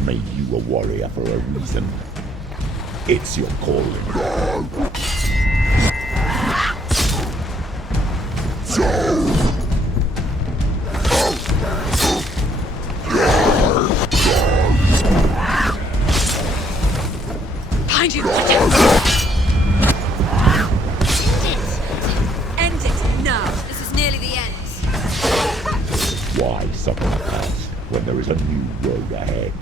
gods made you a warrior for a reason. It's your calling. Behind you! End it now! This is nearly the end. Why suffer the past when there is a new road ahead?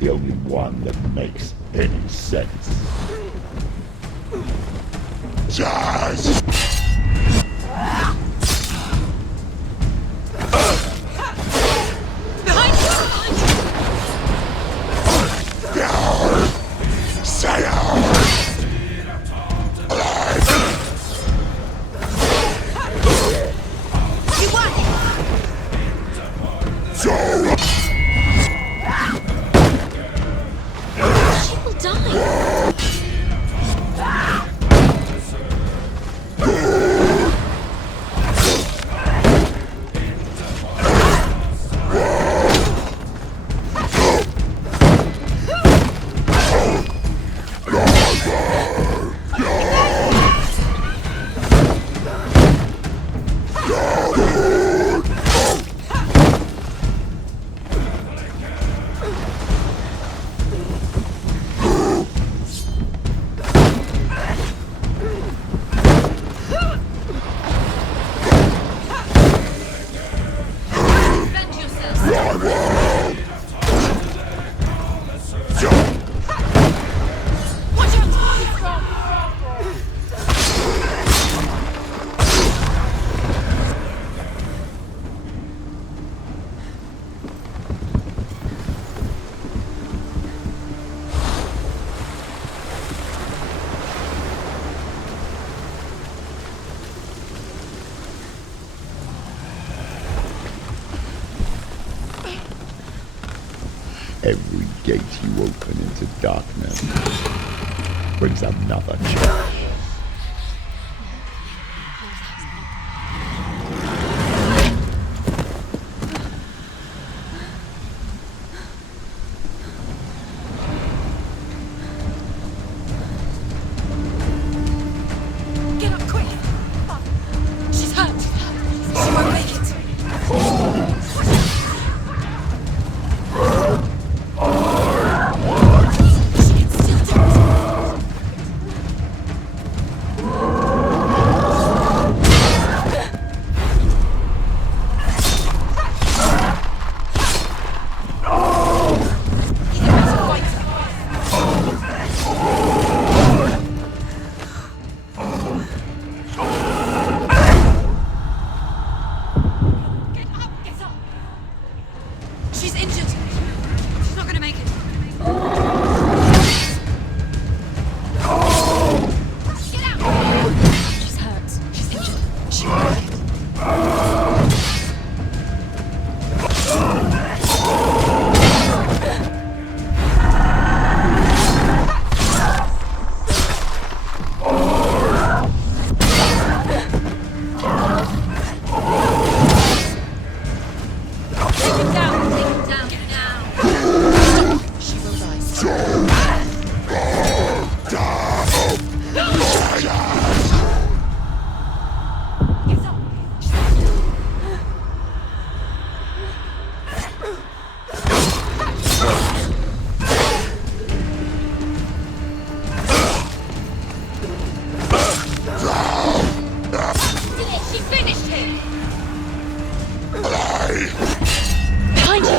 The only one that makes any sense. Jazz! Every gate you open into darkness brings another change. Get up quick! She's hurt! She won't make it! She's injured! She's not gonna make it! Get out! She's hurt. She's injured. She won't make it. She finished him! Behind you!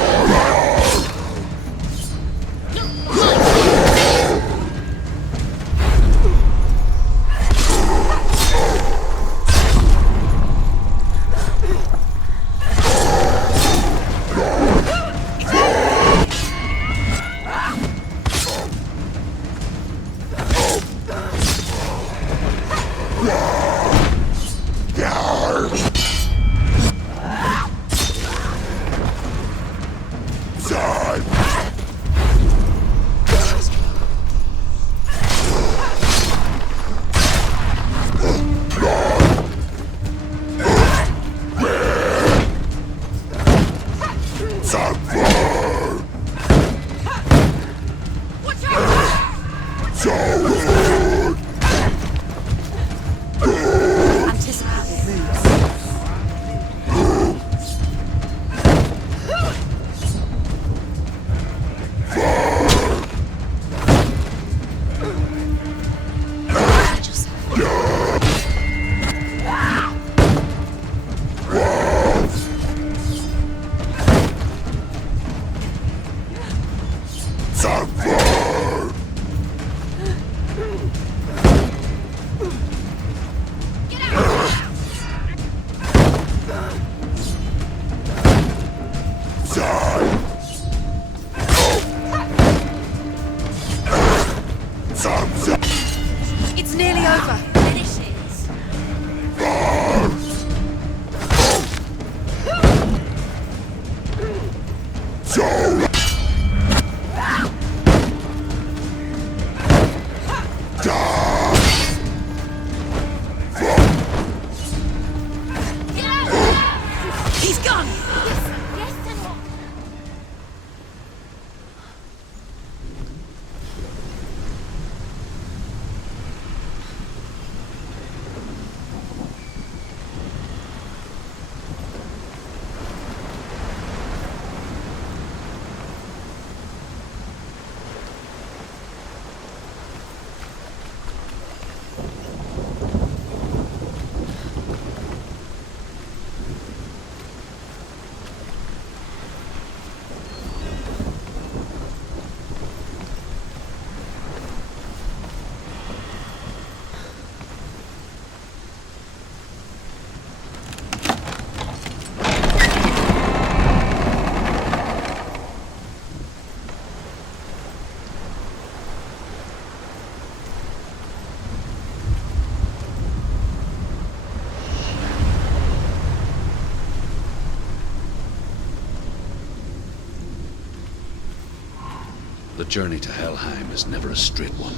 journey to Helheim is never a straight one.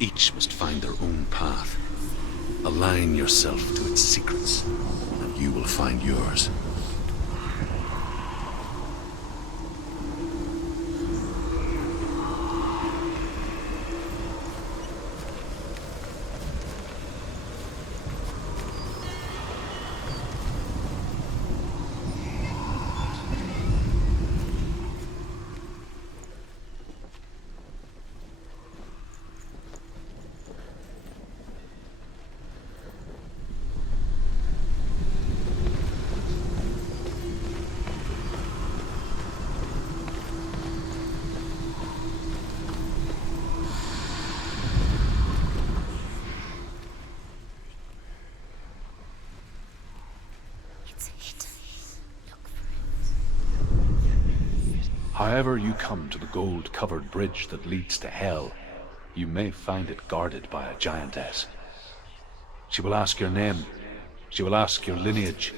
Each must find their own path. Align yourself to its secrets, and you will find yours. However you come to the gold-covered bridge that leads to Hell, you may find it guarded by a giantess. She will ask your name, she will ask your lineage,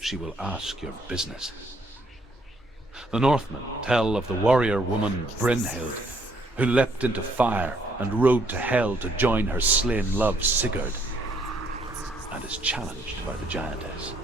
she will ask your business. The Northmen tell of the warrior woman Brynhild, who leapt into fire and rode to Hell to join her slain love Sigurd, and is challenged by the giantess.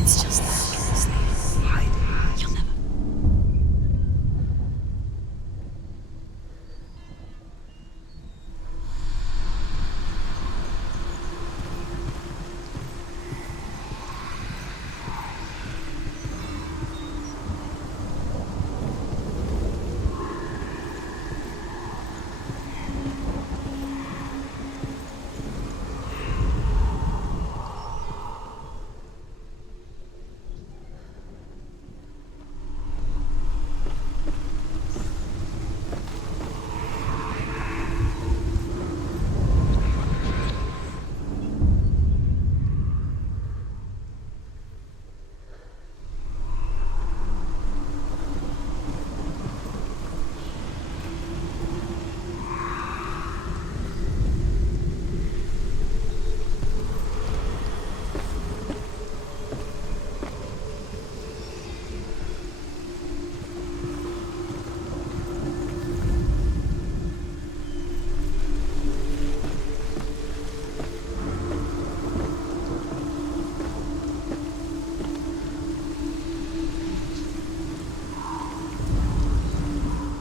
It's just that. Hide. You'll never.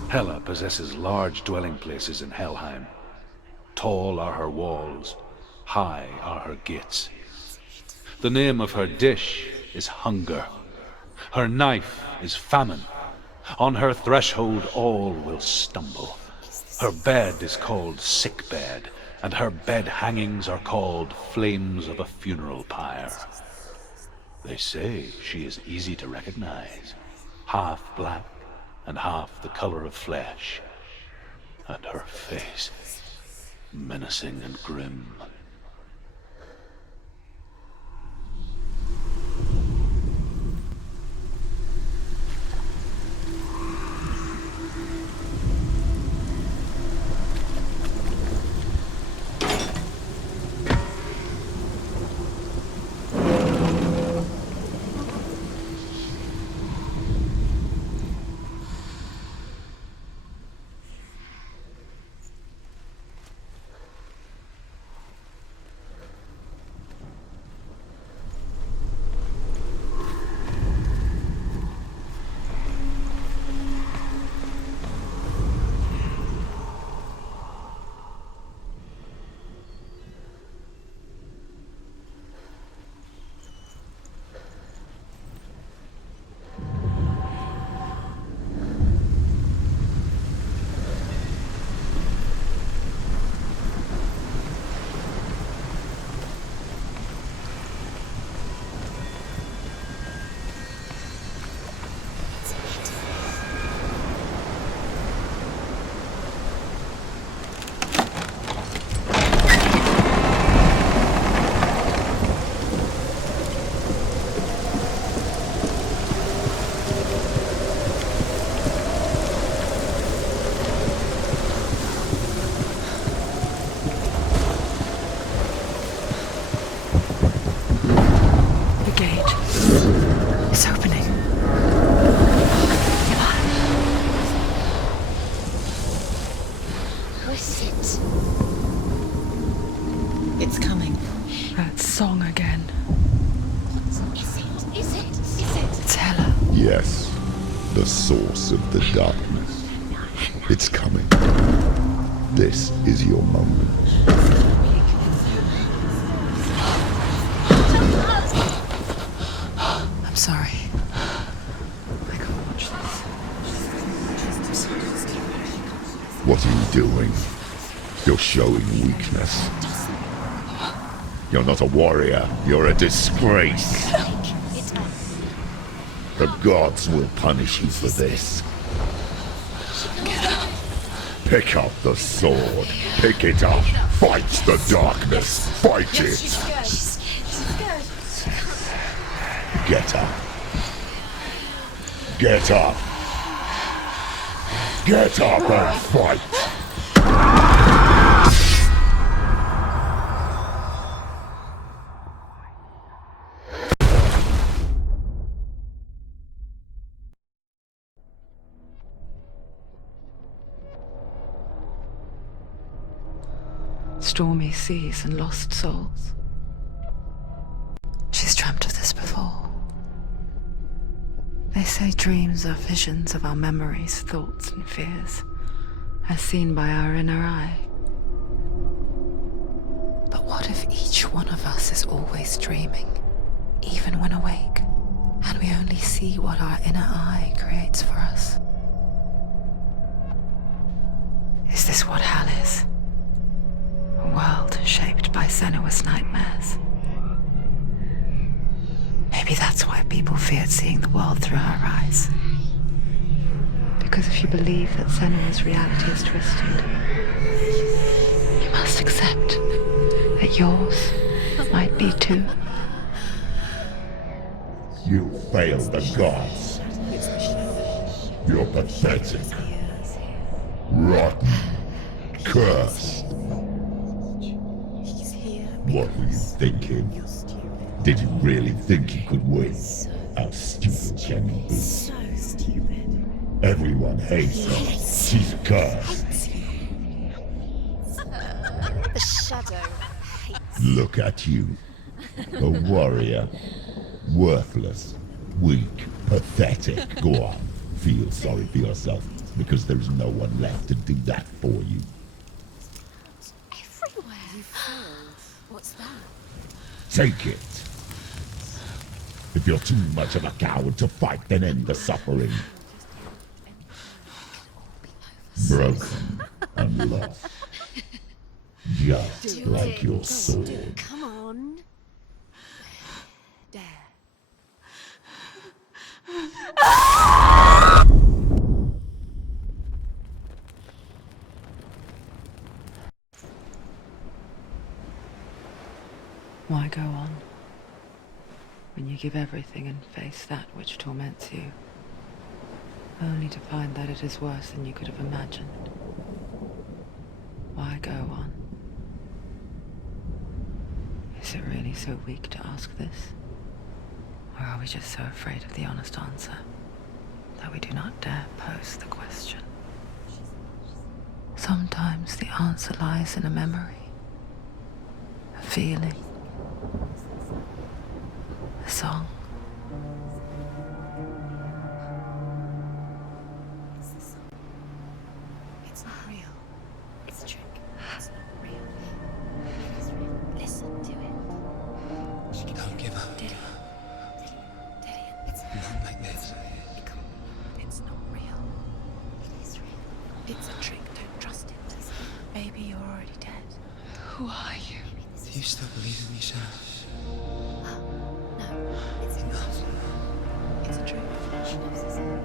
Hela possesses large dwelling places in Helheim. Tall are her walls, high are her gates. The name of her dish is hunger. Her knife is famine. On her threshold all will stumble. Her bed is called sick bed, and her bed hangings are called flames of a funeral pyre. They say she is easy to recognize, half black and half the color of flesh, and her face menacing and grim. source of the darkness. It's coming. This is your moment. I'm sorry. I can't watch this. What are you doing? You're showing weakness. You're not a warrior. You're a disgrace. The gods will punish you for this. Pick up the sword. Pick it up. Fight the darkness. Fight it. Get up. Get up. Get up and fight. Stormy seas and lost souls. She's dreamt of this before. They say dreams are visions of our memories, thoughts and fears, as seen by our inner eye. But what if each one of us is always dreaming, even when awake, and we only see what our inner eye creates for us? Is this what hell is? A world shaped by Senua's nightmares. Maybe that's why people feared seeing the world through her eyes. Because if you believe that Senua's reality is twisted, you must accept that yours might be too. You failed the gods. You're pathetic. Rotten. Cursed. What were you thinking? Did you really think you could win? How stupid can you be? So stupid. Everyone hates her. She's cursed. The shadow hates. Look at you. A warrior. Worthless. Weak. Pathetic. Go on. Feel sorry for yourself, because there's no one left to do that for you. Everywhere. You failed. What's that? Take it. If you're too much of a coward to fight, then end the suffering. Broken and lost. Just like your sword. Come on. Dare. Why go on when you give everything and face that which torments you, only to find that it is worse than you could have imagined? Why go on? Is it really so weak to ask this? Or are we just so afraid of the honest answer that we do not dare pose the question? Sometimes the answer lies in a memory, a feeling, a song. It's not real. It's a trick. It's not real. It is real. Listen to it. Don't give up. Dillian. It's Not like this. It's not real. It is real. It's a trick. Don't trust it. Maybe you're already dead. Who are you? Do you still believe in me, Sarah? No, it's Enough. It's a trick.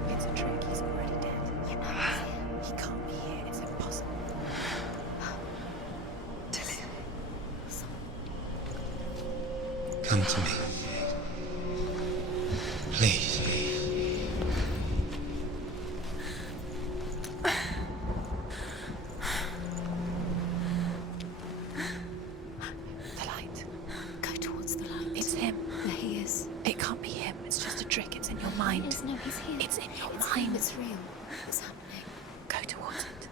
It's a trick. He's already dead. He can't be here. It's impossible. Dillian. Come to me. Please. The light. Go towards the light. It's him. There he is. It can't be him. It's just a trick. It's in your mind. No, he's here. It's in your mind. It's real. It's happening. Go towards it.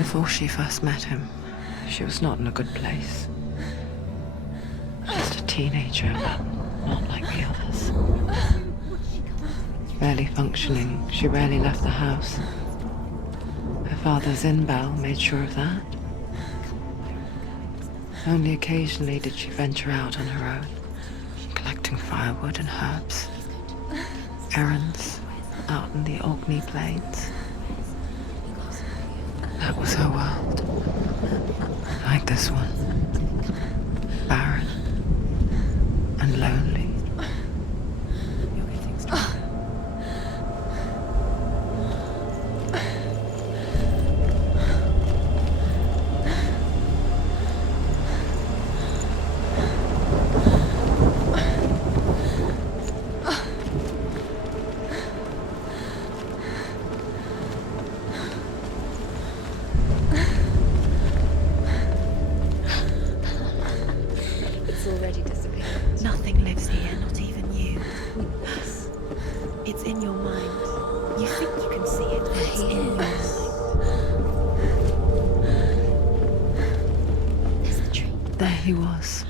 Before she first met him, she was not in a good place. Just a teenager, but not like the others. Barely functioning, she rarely left the house. Her father's in-bell made sure of that. Only occasionally did she venture out on her own, collecting firewood and herbs. Errands out in the Orkney Plains. That was her world. Like this one. Barren and lonely. Nothing lives here, not even you. It's in your mind. You think you can see it, but it's in your mind. There's the tree. There he was,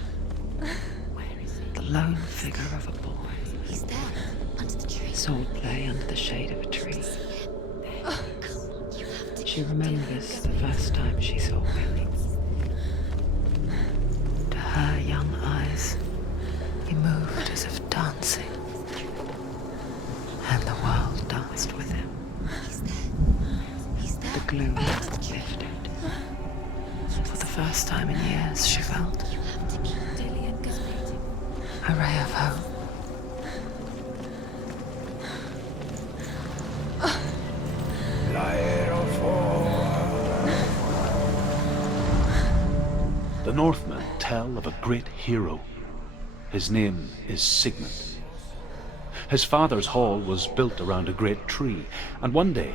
Where is he? the lone figure of a boy. He's there, under the tree. Sword play under the shade of a tree. Come on, you have to. She remembers the first time she saw him. To her young eyes, he moved as if dancing, and the world danced with him. He's there. He's there. The gloom lifted. For the first time in years, she felt You have to keep Dillian guiding. a ray of hope. The Northmen tell of a great hero. His name is Sigmund. His father's hall was built around a great tree, and one day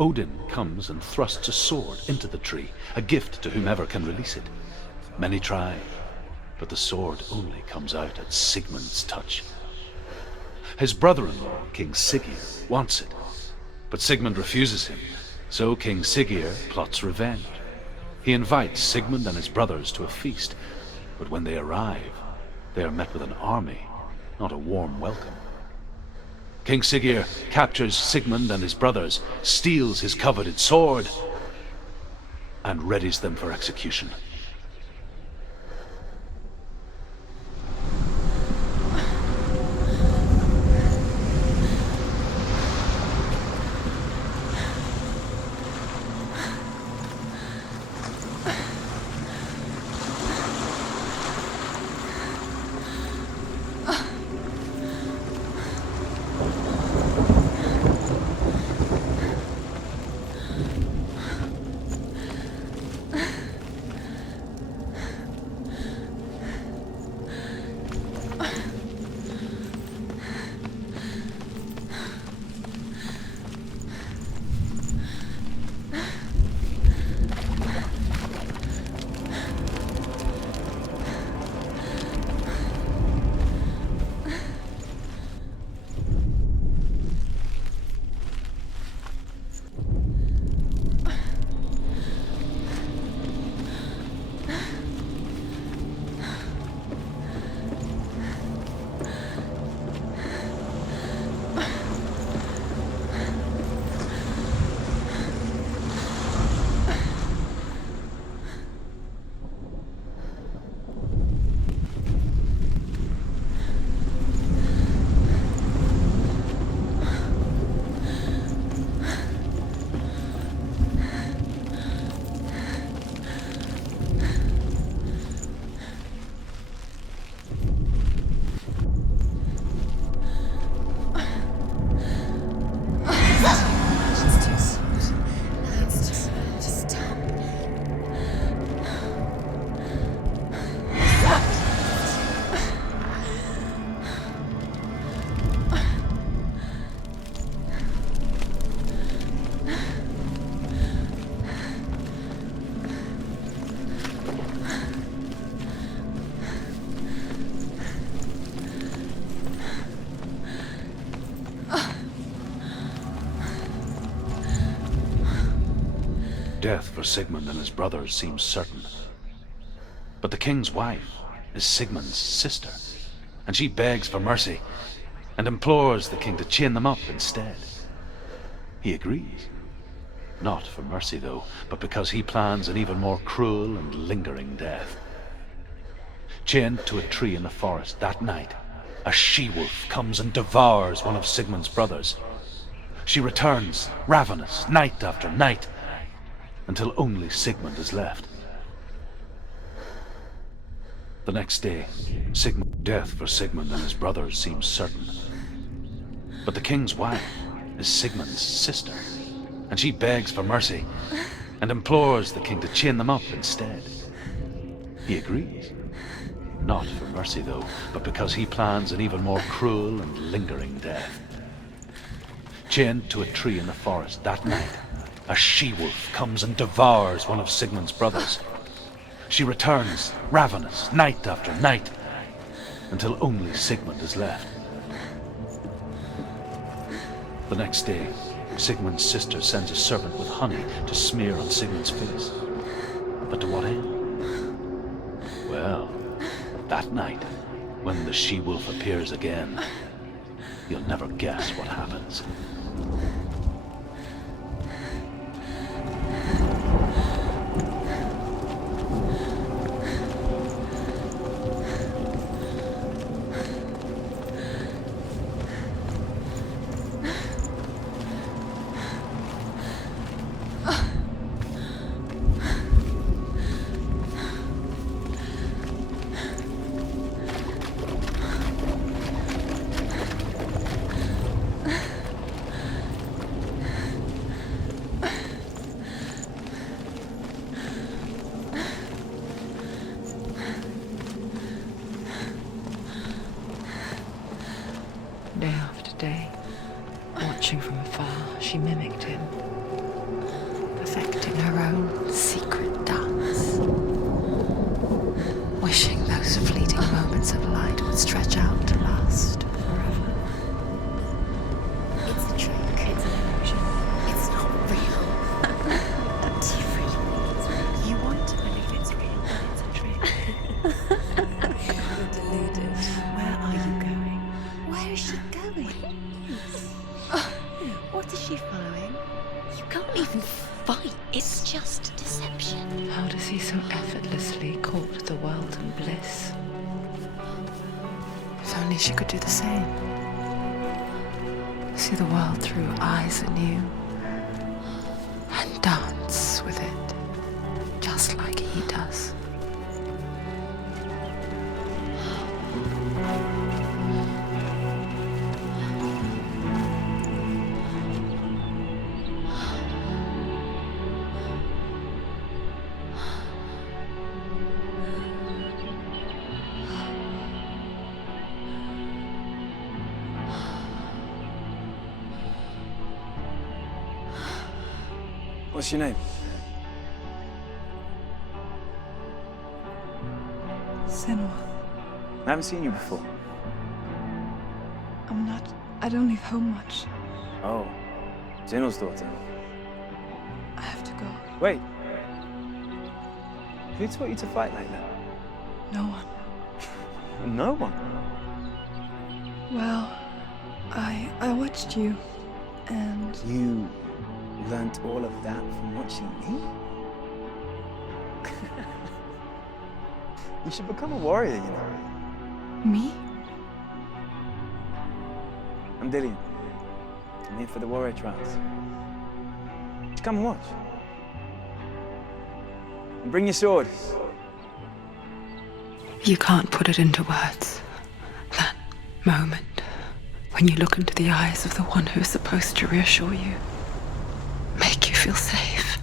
Odin comes and thrusts a sword into the tree, a gift to whomever can release it. Many try, but the sword only comes out at Sigmund's touch. His brother-in-law, King Siggeir, wants it, but Sigmund refuses him, so King Siggeir plots revenge. He invites Sigmund and his brothers to a feast, but when they arrive, they are met with an army, not a warm welcome. King Siggeir captures Sigmund and his brothers, steals his coveted sword, and readies them for execution. Death for Sigmund and his brothers seems certain. But the king's wife is Sigmund's sister, and she begs for mercy and implores the king to chain them up instead. He agrees. Not for mercy, though, but because he plans an even more cruel and lingering death. Chained to a tree in the forest that night, a she-wolf comes and devours one of Sigmund's brothers. She returns, ravenous, night after night, until only Sigmund is left. The next day, death for Sigmund and his brothers seems certain. But the king's wife is Sigmund's sister, and she begs for mercy and implores the king to chain them up instead. He agrees. Not for mercy, though, but because he plans an even more cruel and lingering death. Chained to a tree in the forest that night, a she-wolf comes and devours one of Sigmund's brothers. She returns, ravenous, night after night, until only Sigmund is left. The next day, Sigmund's sister sends a servant with honey to smear on Sigmund's face. But to what end? Well, that night, when the she-wolf appears again, you'll never guess what happens. Day after day, watching from afar, she mimicked him, perfecting her own secret dance, wishing those fleeting moments of light would stretch out to last forever. It's a trick. It's an illusion. It's not real. Do you really think it's real? You want to believe it's real, but it's a trick. You're deluded. Where are you going? Where is she going? What is she following? You can't even fight. It's just deception. How does he so effortlessly court the world and bliss? If only she could do the same. See the world through eyes anew and dance with it, just like he does. What's your name? Senua. I haven't seen you before. I don't leave home much. Oh, Zeno's daughter. I have to go. Wait. Who taught you to fight like that? No one. No one. Well, I watched you, and You learnt all of that from watching me? You should become a warrior, you know. me? I'm Dillian. I'm here for the warrior trials. Just come and watch. And bring your sword. You can't put it into words. That moment when you look into the eyes of the one who's supposed to reassure you, make you feel safe.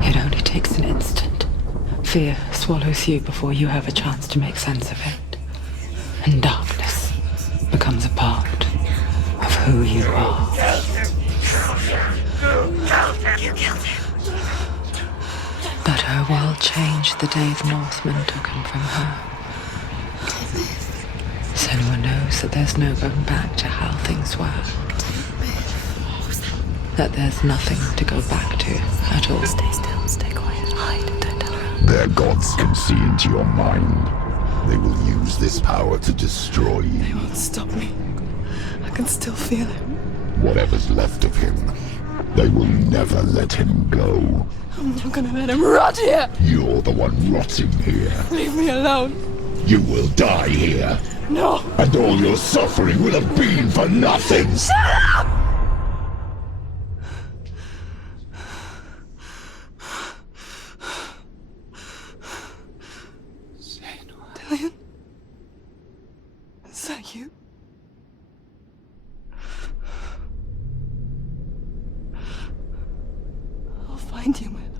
It only takes an instant. Fear swallows you before you have a chance to make sense of it. And darkness becomes a part of who you are. But her world changed the day the Northmen took him from her. Senua knows that there's no going back to how things were. that there's nothing to go back to at all. Stay still, stay quiet, hide, don't tell her. Their gods can see into your mind. They will use this power to destroy you. They won't stop me. I can still feel him. Whatever's left of him, they will never let him go. I'm not gonna let him rot here! You're the one rotting here. Leave me alone! You will die here. No! And all your suffering will have been for nothing. Shut up! Dillion? Is that you? I'll find you, man.